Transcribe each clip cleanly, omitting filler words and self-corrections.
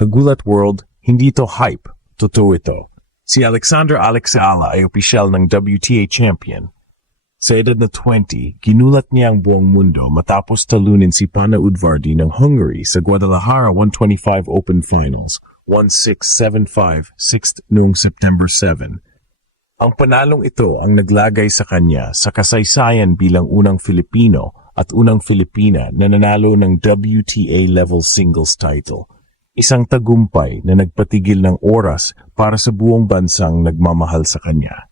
Kagulat World, hindi to hype, totoo ito. Si Alexander Alex Eala ay opisyal ng WTA champion. Sa edad na 20, ginulat niya ang buong mundo matapos talunin si Pana Udvardy ng Hungary sa Guadalajara 125 Open Finals, 1-6, 7-5, 6th noong September 7. Ang panalong ito ang naglagay sa kanya sa kasaysayan bilang unang Filipino at unang Filipina na nanalo ng WTA level singles title. Isang tagumpay na nagpatigil ng oras para sa buong bansang nagmamahal sa kanya.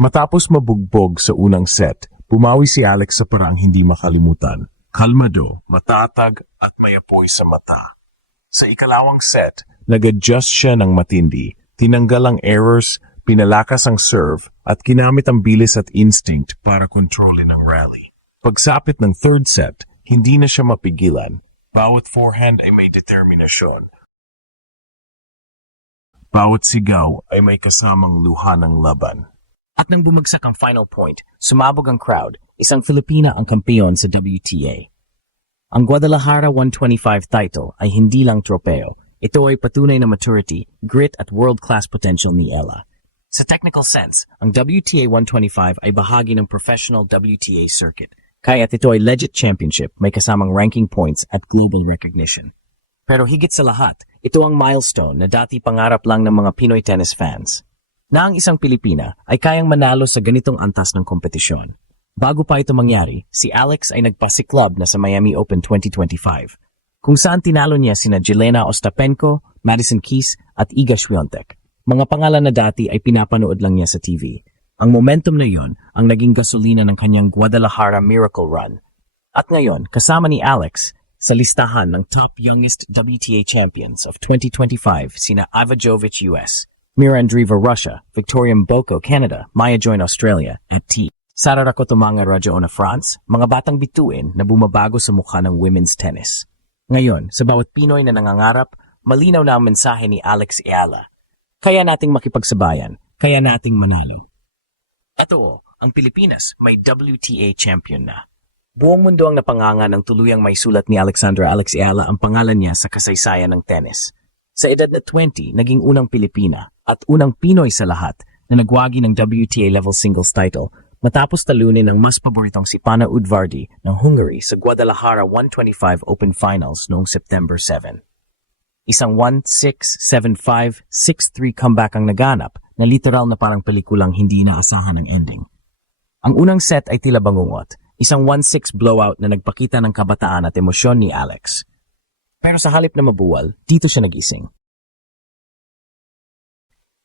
Matapos mabugbog sa unang set, pumawi si Alex sa paraang hindi makalimutan. Kalmado, matatag at may apoy sa mata. Sa ikalawang set, nag-adjust siya ng matindi, tinanggal ang errors, pinalakas ang serve at ginamit ang bilis at instinct para kontrolin ang rally. Pagsapit ng third set, hindi na siya mapigilan. Bawat forehand ay may determinasyon. Bawat sigaw ay may kasamang luha ng laban. At nang bumagsak ang final point, sumabog ang crowd, isang Filipina ang kampeon sa WTA. Ang Guadalajara 125 title ay hindi lang tropeo. Ito ay patunay na maturity, grit at world-class potential ni Eala. Sa technical sense, ang WTA 125 ay bahagi ng professional WTA circuit. Kaya't ito ay legit championship, may kasamang ranking points at global recognition. Pero higit sa lahat, ito ang milestone na dati pangarap lang ng mga Pinoy tennis fans. Na ang isang Pilipina ay kayang manalo sa ganitong antas ng kompetisyon. Bago pa ito mangyari, si Alex ay nagpasiklab na sa Miami Open 2025, kung saan tinalo niya sina Jelena Ostapenko, Madison Keys at Iga Swiatek. Mga pangalan na dati ay pinapanood lang niya sa TV. Ang momentum na iyon ang naging gasolina ng kanyang Guadalajara Miracle Run. At ngayon, kasama ni Alex sa listahan ng top youngest WTA champions of 2025 sina Ivanovic US, Mira Andreeva Russia, Victoria Mboko Canada, Maya Join Australia, at Sara Rakotomanga Rajaona France, mga batang bituin na bumabago sa mukha ng women's tennis. Ngayon, sa bawat Pinoy na nangangarap, malinaw na ang mensahe ni Alex Eala. Kaya nating makipagsabayan, kaya nating manalo. Ito, ang Pilipinas may WTA champion na. Buong mundo ang napanganga ng tuluyang may sulat ni Alexander Alex Eala ang pangalan niya sa kasaysayan ng tennis. Sa edad na 20, naging unang Pilipina at unang Pinoy sa lahat na nagwagi ng WTA level singles title matapos talunin ng mas paboritong si Pana Udvardy ng Hungary sa Guadalajara 125 Open Finals noong September 7. Isang 1-6, 7-5, 6-3 comeback ang naganap na literal na parang pelikulang hindi inaasahan ng ending. Ang unang set ay tila bangungot, isang 1-6 blowout na nagpakita ng kabataan at emosyon ni Alex. Pero sa halip na mabuwal, dito siya nagising.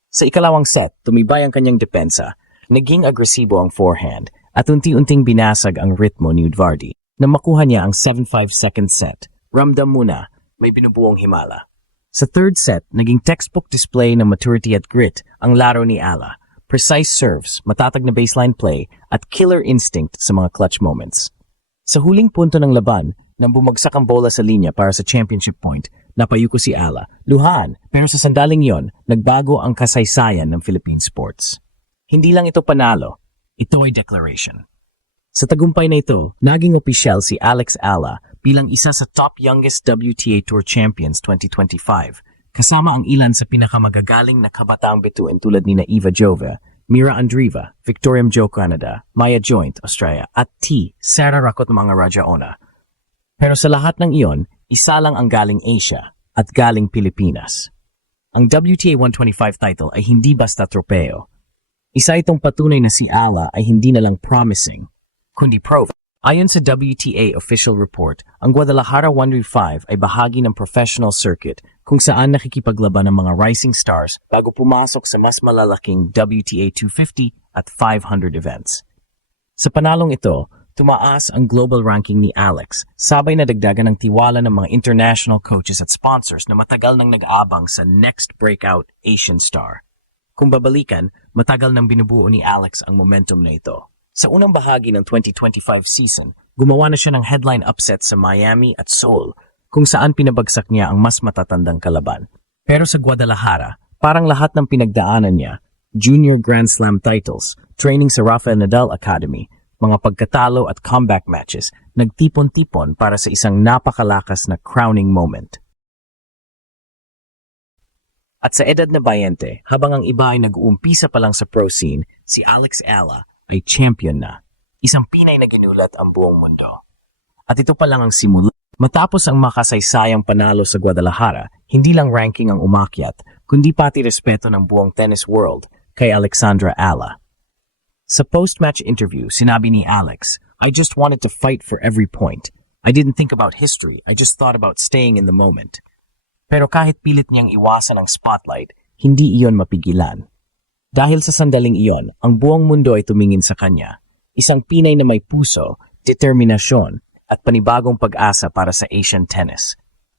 Sa ikalawang set, tumibay ang kanyang depensa, naging agresibo ang forehand at unti-unting binasag ang ritmo ni Udvardy na makuha niya ang 7-5 second set. Ramdam muna, may binubuong himala. Sa third set, naging textbook display ng maturity at grit ang laro ni Eala. Precise serves, matatag na baseline play at killer instinct sa mga clutch moments. Sa huling punto ng laban, nang bumagsak ang bola sa linya para sa championship point, napayuko si Eala. Luhaan, pero sa sandaling yon, nagbago ang kasaysayan ng Philippine sports. Hindi lang ito panalo, ito ay declaration. Sa tagumpay na ito, naging opisyal si Alex Eala bilang isa sa top youngest WTA Tour Champions 2025, kasama ang ilan sa pinakamagagaling na kabataang bituin tulad ni Eva Jova, Mira Andreeva, Victoria Mboko Canada, Maya Joint Australia at Sara Rakotomanga Rajaona. Pero sa lahat ng iyon, isa lang ang galing Asia at galing Pilipinas. Ang WTA 125 title ay hindi basta tropeo. Isa itong patunay na si Eala ay hindi na lang promising, kundi proven. Ayon sa WTA official report, ang Guadalajara 125 ay bahagi ng professional circuit kung saan nakikipaglaban ng mga rising stars bago pumasok sa mas malalaking WTA 250 at 500 events. Sa panalong ito, tumaas ang global ranking ni Alex, sabay na dagdagan ng tiwala ng mga international coaches at sponsors na matagal nang nag-aabang sa next breakout Asian star. Kung babalikan, matagal nang binubuo ni Alex ang momentum na ito. Sa unang bahagi ng 2025 season, gumawa na siya ng headline upset sa Miami at Seoul, kung saan pinabagsak niya ang mas matatandang kalaban. Pero sa Guadalajara, parang lahat ng pinagdaanan niya, junior Grand Slam titles, training sa Rafael Nadal Academy, mga pagkatalo at comeback matches, nagtipon-tipon para sa isang napakalakas na crowning moment. At sa edad na 20, habang ang iba ay nag-uumpisa pa lang sa pro scene, si Alex Ala ay champion na. Isang Pinay na ginulat ang buong mundo. At ito pa lang ang simula. Matapos ang makasaysayang panalo sa Guadalajara, hindi lang ranking ang umakyat, kundi pati respeto ng buong tennis world kay Alexandra Ala. Sa post-match interview, sinabi ni Alex, "I just wanted to fight for every point. I didn't think about history, I just thought about staying in the moment." Pero kahit pilit niyang iwasan ang spotlight, hindi iyon mapigilan. Dahil sa sandaling iyon, ang buong mundo ay tumingin sa kanya. Isang Pinay na may puso, determinasyon, at panibagong pag-asa para sa Asian tennis.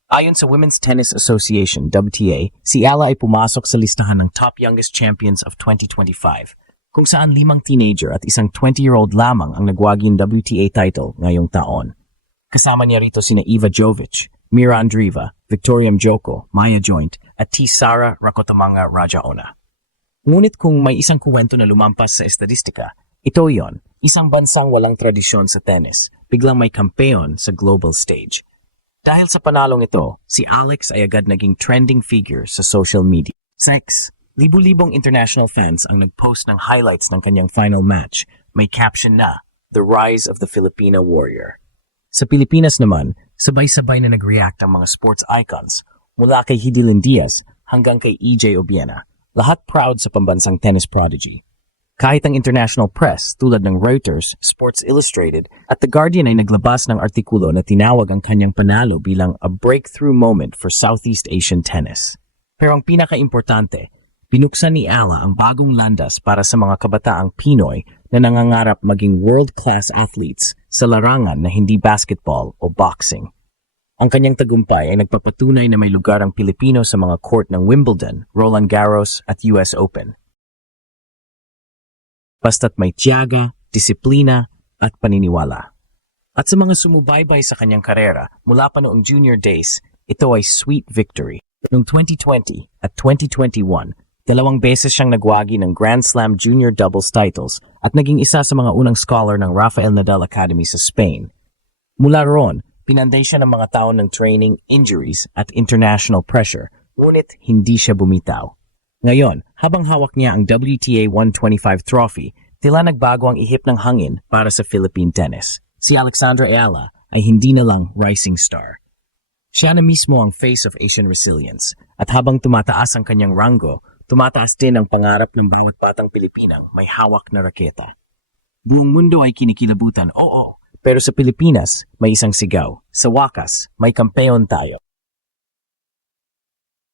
Ayon sa Women's Tennis Association, WTA, si Ala ay pumasok sa listahan ng top youngest champions of 2025, kung saan 5 teenager at isang 20-year-old lamang ang nagwaging WTA title ngayong taon. Kasama niya rito sina Eva Jovic, Mira Andreeva, Victoria Mjoko, Maya Joint, at T. Sara Rakotomanga Rajaona. Ngunit kung may isang kuwento na lumampas sa estadistika, ito yon, isang bansang walang tradisyon sa tennis, biglang may kampeon sa global stage. Dahil sa panalong ito, si Alex ay agad naging trending figure sa social media. Sex, libu-libong international fans ang nag-post ng highlights ng kanyang final match, may caption na, "The Rise of the Filipina Warrior." Sa Pilipinas naman, sabay-sabay na nag-react ang mga sports icons, mula kay Hidilyn Diaz hanggang kay EJ Obiena, lahat proud sa pambansang tennis prodigy. Kahit ang international press tulad ng Reuters, Sports Illustrated at The Guardian ay naglabas ng artikulo na tinawag ang kanyang panalo bilang a breakthrough moment for Southeast Asian tennis. Pero ang pinaka-importante, binuksan ni Ala ang bagong landas para sa mga kabataang Pinoy na nangangarap maging world-class athletes sa larangan na hindi basketball o boxing. Ang kanyang tagumpay ay nagpapatunay na may lugar ang Pilipino sa mga court ng Wimbledon, Roland Garros at US Open. Basta't may tiyaga, disiplina at paniniwala. At sa mga sumubaybay sa kanyang karera mula pa noong junior days, ito ay sweet victory. Noong 2020 at 2021, 2 beses siyang nagwagi ng Grand Slam Junior Doubles titles at naging isa sa mga unang scholar ng Rafael Nadal Academy sa Spain. Mula roon, pinanday siya ng mga taon ng training, injuries at international pressure, ngunit hindi siya bumitaw. Ngayon, habang hawak niya ang WTA 125 trophy, tila nagbago ang ihip ng hangin para sa Philippine tennis. Si Alexandra Ayala ay hindi na lang rising star. Siya na mismo ang face of Asian resilience at habang tumataas ang kanyang rango, tumataas din ang pangarap ng bawat batang Pilipinang may hawak na raketa. Buong mundo ay kinikilabutan, oo, pero sa Pilipinas may isang sigaw. Sa wakas, may kampeon tayo.